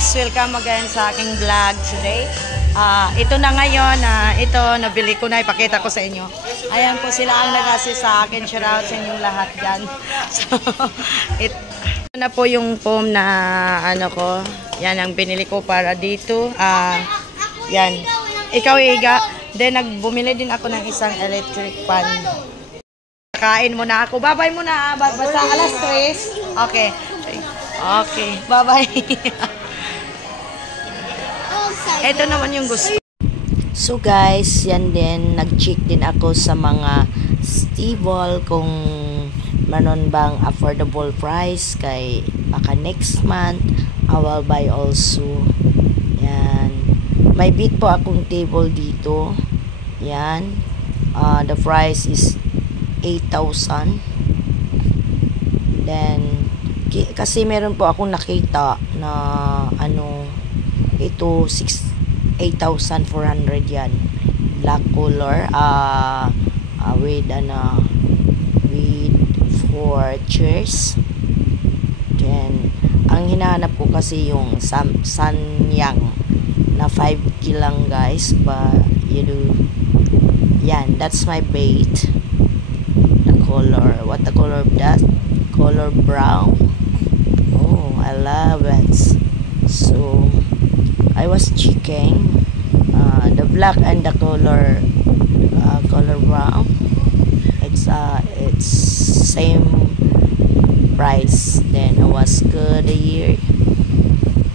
guys, welcome again sa aking vlog today. Ito na ngayon, ito nabili ko na, ipakita ko sa inyo. Ayan po sila ang nag-assist sa akin. Shout out sa inyong lahat dyan. So, ito na po yung foam na ano ko. Yan ang binili ko para dito. Yan. Ikaw, Iga. Then nagbumili din ako ng isang electric fan. Kain muna ako. Bye-bye muna. Basta alas 3. Okay. Okay. Bye-bye. Ito naman yung gusto. So guys, yan din. Nag-check din ako sa mga stable kung meron bang affordable price. Kay baka next month, I will buy also. Yan. May bid po akong table dito. Yan. The price is 8,000. Then, kasi meron po akong nakita na ano, ito 8,400 yan. Black color with with 4 chairs. Then, ang hinahanap ko kasi yung Sanyang na 5K lang guys. But, you do, yan, that's my bait. The color, what the color of that? Color brown. Oh, I love it. So, I was checking the black and the color brown. It's same price. Then I was good here.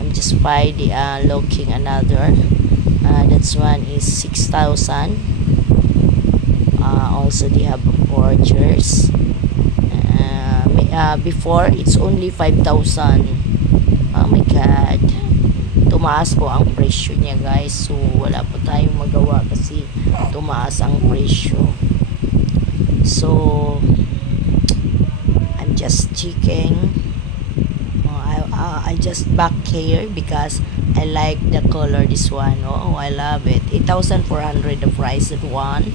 I'm just looking another. That's one is 6,000. Also they have 4 chairs. Before it's only 5,000. Oh my god, tumaas po ang presyo niya guys. So wala po tayong magawa kasi tumaas ang presyo. So I'm just checking. I just back here because I like the color. This one, oh I love it. 8,400 the price at one.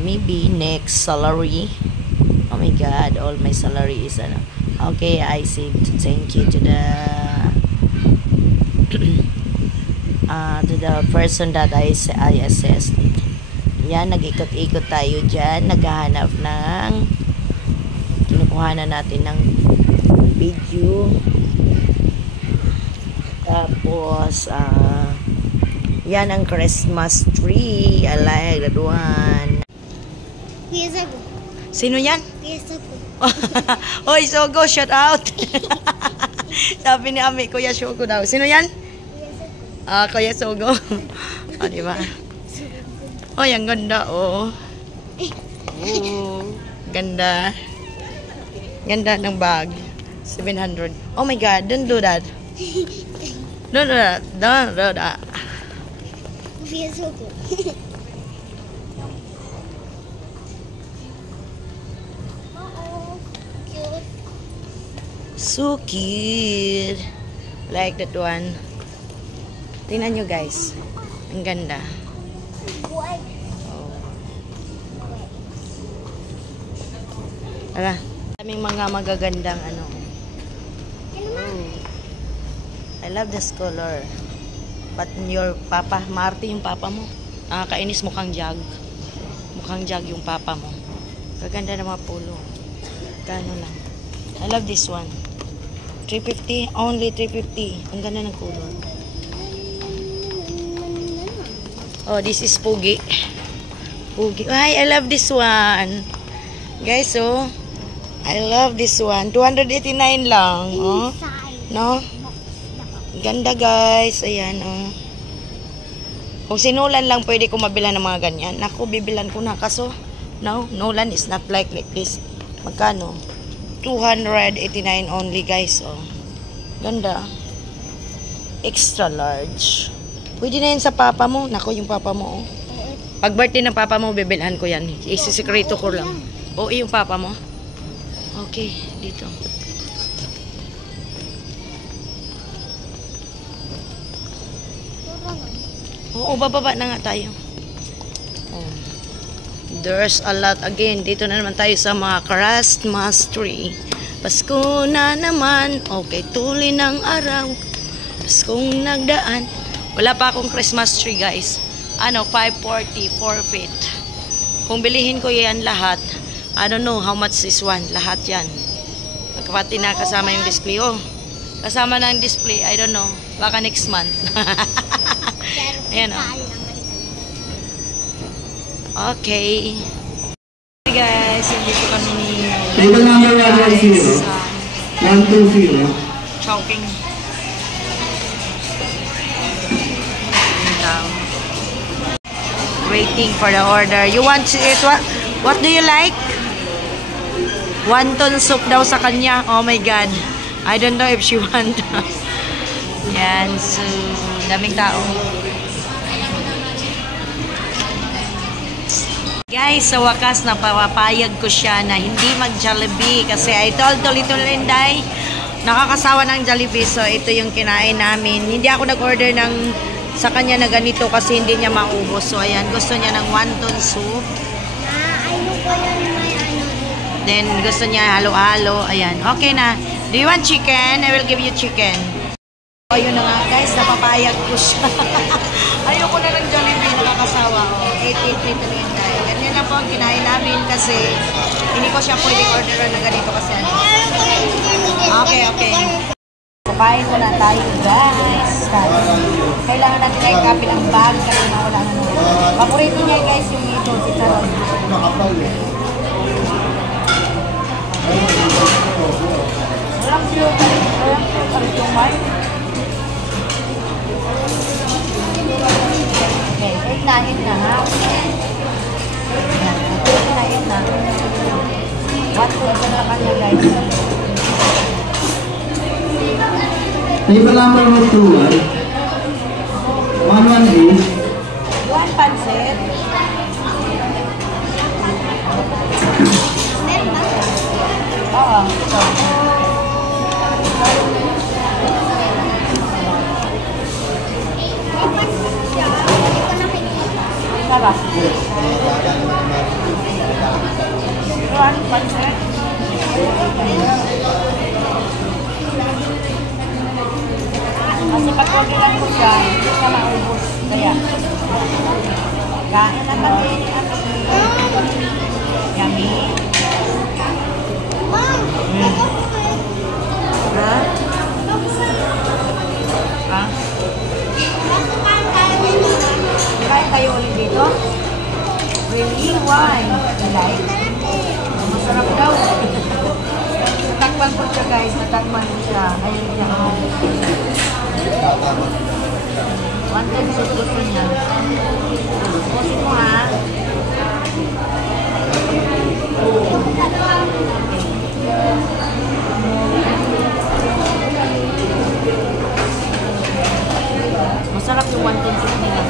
Maybe next salary. Oh my god, all my salary is okay. I say thank you to the person that I assessed. Yan, nag-ikot-ikot tayo dyan, naghahanap ng kinukuhanan natin ng video. Tapos yan ang Christmas tree. I like that one. Sino yan? Oy, Sogo, shout out. Sabi ni Ami, Kuya Sogo daw. Sino yan? Kuya Sogo. Diba? Oy, ang ganda, oh. Ganda. Ganda ng bag. 700. Oh my God, don't do that. Don't do that. Don't do that. Kuya Sogo. So cute. Like that one. Tingnan nyo guys. Ang ganda. Oh. Tara. Daming mga magagandang ano. Oh. I love this color. But your papa, Marty yung papa mo. Kainis mukhang jag. Mukhang jag yung papa mo. Gaganda ng mga pulo. Gano lang. I love this one. 350, only 350. Ang ganda ng color. Oh, this is Pugi. Pugi. Ay, I love this one. Guys, oh. I love this one. 289 lang. Oh. No? Ganda, guys. Ayan, oh. Kung sinulan lang, pwede ko mabilan ng mga ganyan. Naku, bibilan ko na. Kaso, no, Nolan is not like this. Magkano? 289 only guys. Oh, ganda. Extra large. Pwede na yun sa papa mo. Nako, yung papa mo. Oh. Pag birthday ng papa mo, bibilhan ko yan. Isisikreto ko lang. O, yung papa mo. Okay, dito. Oo, bababa na nga tayo. Oh. There's a lot again. Dito na naman tayo sa mga Christmas tree. Pasko na naman. Okay, tuloy ng araw. Kung nagdaan, wala pa akong Christmas tree, guys. Ano, 540, forfeit. Kung bilihin ko yan lahat, I don't know how much is one. Lahat yan. Pati na kasama yung display. Oh, kasama na yung display. I don't know. Baka next month. Ayan, oh. Okay. Hey guys, hindi ko kami table number 110. 120. Choking. Waiting for the order. You want to eat what? What do you like? Wonton soup daw sa kanya. Oh my God. I don't know if she want. Yan. So, daming tao. Guys, sa wakas, napapayag ko siya na hindi mag-Jollibee. Kasi I told Little Linday, nakakasawa ng Jollibee. So, ito yung kinain namin. Hindi ako nag-order ng sa kanya na ganito kasi hindi niya maubos. So, ayan. Gusto niya ng wonton soup. Then, gusto niya halo-halo. Ayan. Okay na. Do you want chicken? I will give you chicken. O, yun na nga, guys. Napapayag ko siya. Ayoko na ng Jollibee. Nakakasawa. O, 883 Linday. Ganyan na po ang kinain namin kasi hindi ko siya pwedeng orderan na ganito kasi ano. Okay, okay. So, kain ko na tayo, guys. Kailangan natin ay kapilang bag kasi mawala na naman. Paborito niya, guys, yung ito, si Charon. Walang flow pa rin. Walang flow pa rin yung mark. Okay, hit na ha. Hit na. What food ka na kanya, guys? Table number 121. 118. One pancit. Oo. Sarap. One pancit. Kasi pag orderan ko siya, hindi siya maubos. Kaya, kain na kami. Yummy. Ha? Ha? Kain tayo ulit dito? Really? Why? You like? Masarap daw. Natakpan ko siya, guys. Natakpan ko siya. Ayun siya. Wanted soup gusto niya. Pusin mo ha. Masarap yung wanted soup nila.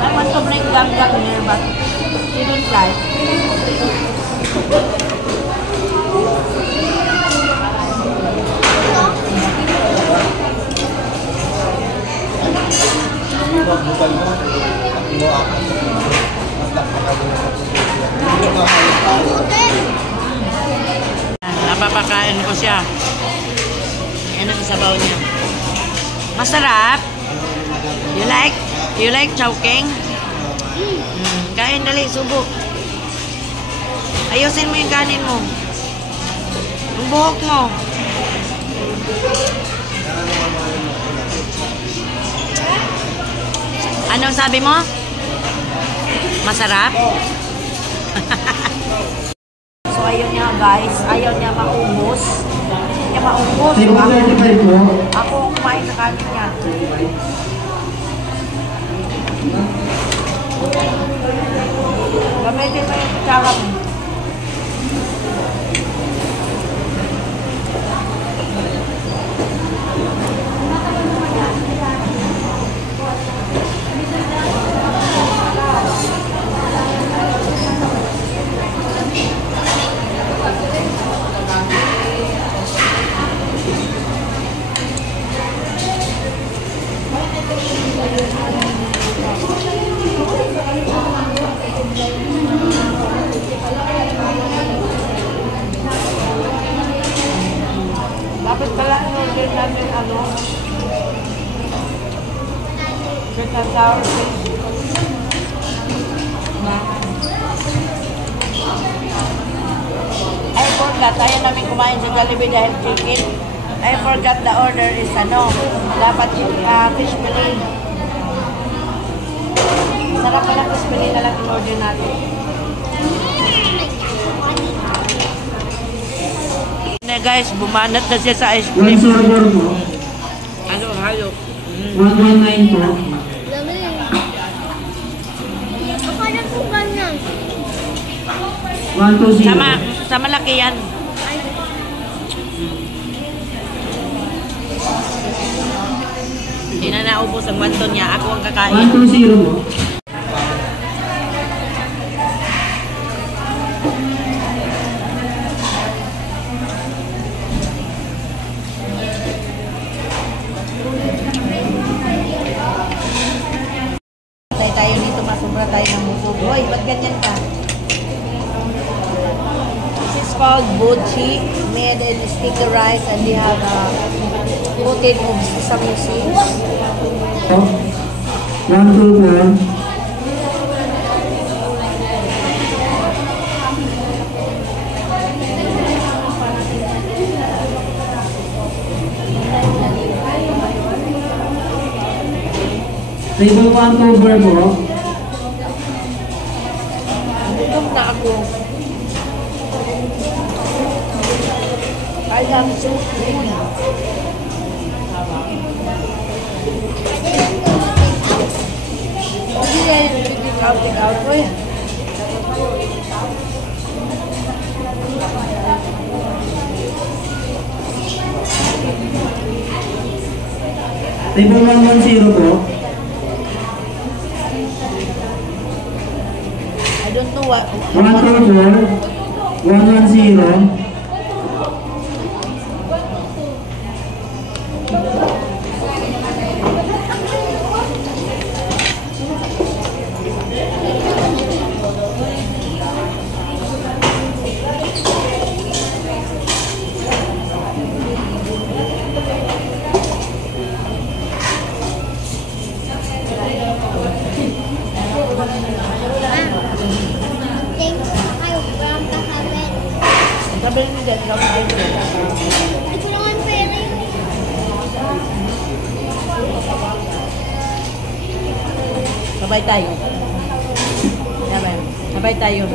I want to bring gam-gam here, but she don't like. Napapakain ko siya. Yan ang sabaw niya. Masarap. You like? You like chowking? Kain dali, subo. Ayusin mo yung kanin mo. Yung buhok mo. Anong sabi mo? Masarap? So, ayun niya guys. Ayaw niya maubos. Hindi niya niya maubos. Table 35 po. Ako ang kumain sa kanin niya. Gamitin mo yung kutsara mo. Dapat pala in-order natin sweet and sour fish. Na. I forgot. Ayaw namin kumain sa Jollibee dahil chicken. I forgot the order is dapat fish fillet. Sarap pala fish fillet na lang in-order natin. Guys, bumanat na siya sa ice cream. 104 po. Halo. 119 po. Akala ko ganyan. 120. Sa malaki yan. Hindi na naubos ang wanton niya. Ako ang kakain. 120 po. Tayo dito, masubra tayo ng busog. Hoy, ba't ganyan ka? This is called bochi, made in sticky rice, and they have coated of sesame seeds. 124. Table 124 po. Gutom na ako. I am so sleepy. Hindi na yung take out ko yan. Table 110 po. I don't know what. 124. 110. Sabi niyo din, sabi niyo din. Hindi ko naman pera yun. Sabay tayo. Sabay tayo.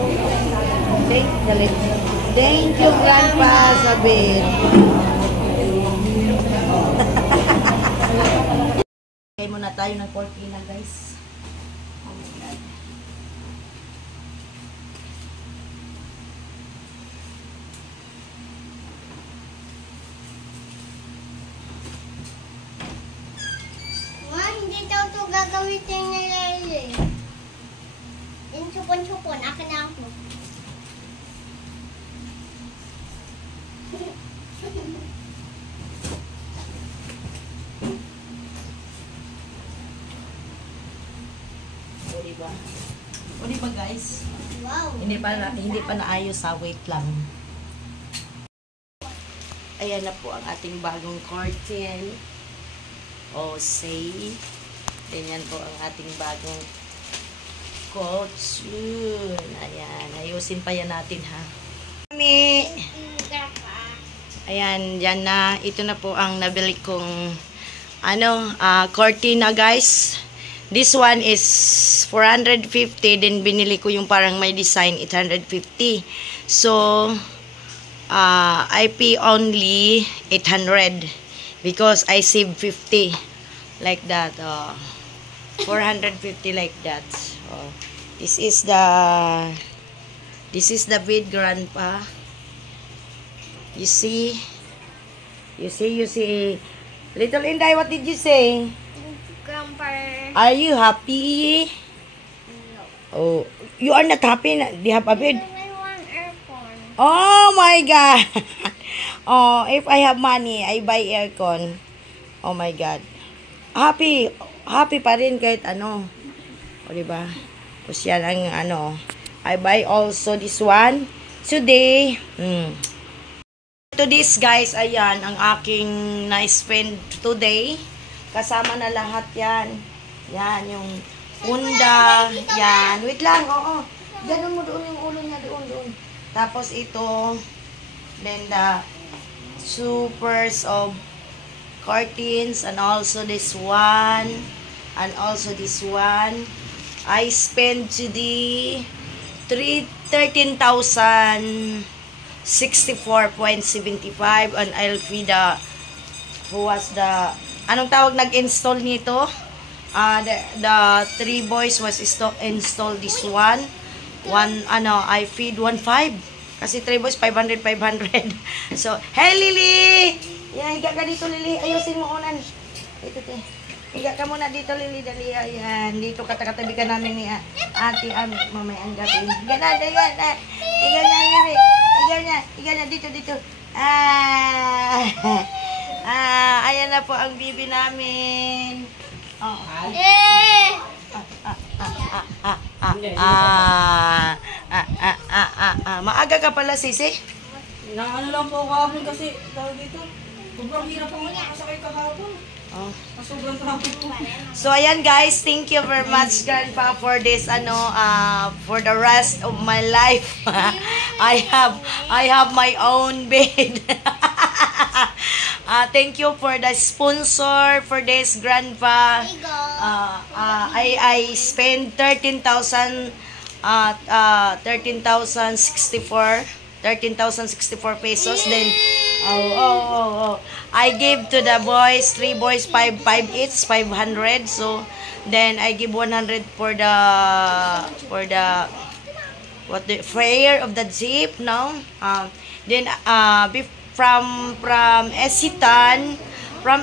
Thank you, Grandpa, sabihin. Kaya muna tayo ng cortina, guys. Oh my God. Hindi daw ito gagawin yung nilalay. Yung supon-supon, akin na ako. O diba guys? Wow. Hindi pa naayos ha, wait lang. Ayan na po ang ating bagong curtain. O say. Ganyan po ang ating bagong curtain. Ayan, ayusin pa yan natin ha. Kami. Ayan, yan na. Ito na po ang nabili kong curtain na guys. This one is 450. Then binili ko yung parang may design 850. So, I pay only 800 because I save 50 like that. 450 like that. This is the bed, Grandpa. You see? Little Inday, what did you say? Grandpa. Are you happy? No. Oh, you are not happy? Do you have a bed? I want aircon. Oh my God! Oh, if I have money, I buy aircon. Oh my God. Happy pa rin kahit ano. O, diba? Tapos yan ang ano. I buy also this one today. To this, guys, ayan ang aking na-spend today. Kasama na lahat yan. Yan, yung unda. Yan. Wait lang, oo. Ganun mo doon yung ulo niya. Doon. Tapos ito. Then the supers of curtains. And also this one. And also this one. I spend today 13,064.75 and I'll feed who was the anong tawag nag-install nito? The 3 boys was install this one. I feed 1.5 kasi 3 boys 500. So, hey Lily! Yan, higa ka dito Lily. Ayusin mo unan. Ito te. Higa ka muna dito Lily, dali. Ayan, dito katabi ka namin ni Ate mamayang gabi. Higa na Lily. Higa na dito. Ayan na po ang bibi namin. Oh. Maaga ka pala, Sisi? Ano lang po kahapon kasi tawag dito. Sobrang hirap po nga kasakay kahapon. Oh. Sobrang traffic po. So ayan guys, thank you very much Grandpa for this for the rest of my life. I have my own bed. Thank you for the sponsor for this Grandpa. I spent 13,064 pesos. Then I give to the boys, 3 boys 5 each, 500. So then I give 100 for the fare of the jeep now. Then from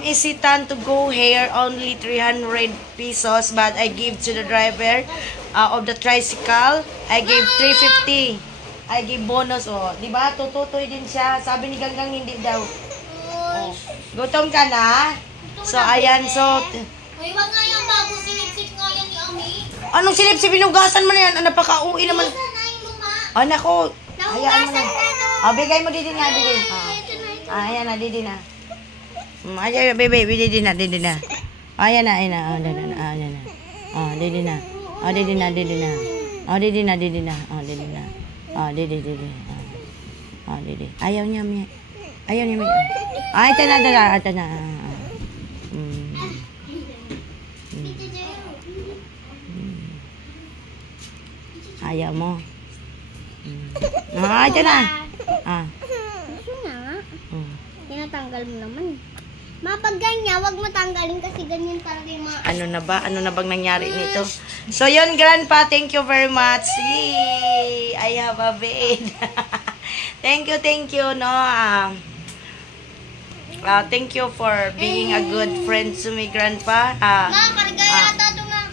Isitan to go here only 300 pesos, but I give to the driver of the tricycle, I give 350. I give bonus, di ba? Tututoy din siya. Sabi ni Ganggang hindi daw. Gutom ka na? So ayan, so Uy, wag nga yan bago sinipsip nga yan ni Ami. anong silip-sip, binugasan mo na yan? Napaka-uwi naman. Isa na yung luma. Nako. Hayaan mo na. Nahugasan na to. Bigay mo didi na, bigay. Ayan na, didi na. Ayan, baby, didi na. Ayan na. Didi na. Didi na. Ayaw niya. Ito na. Ayaw mo. Ito na. Gusto na nga. Tinatanggal mo naman. Mapag ganyan, wag mo tanggalin kasi ganyan talaga yung mga... Ano na bang nangyari nito? So, yun, Grandpa, thank you very much. Yay! I have a bed. Thank you, no? Thank you for being a good friend to me, Grandpa. karga yata ito nga.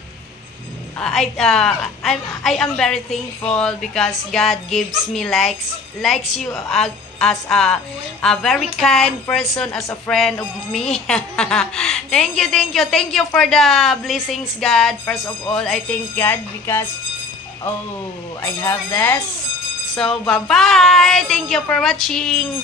I am very thankful because God gives me likes you as a very kind person, as a friend of me. Thank you for the blessings, God. First of all, I thank God because I have this. So bye bye. Thank you for watching.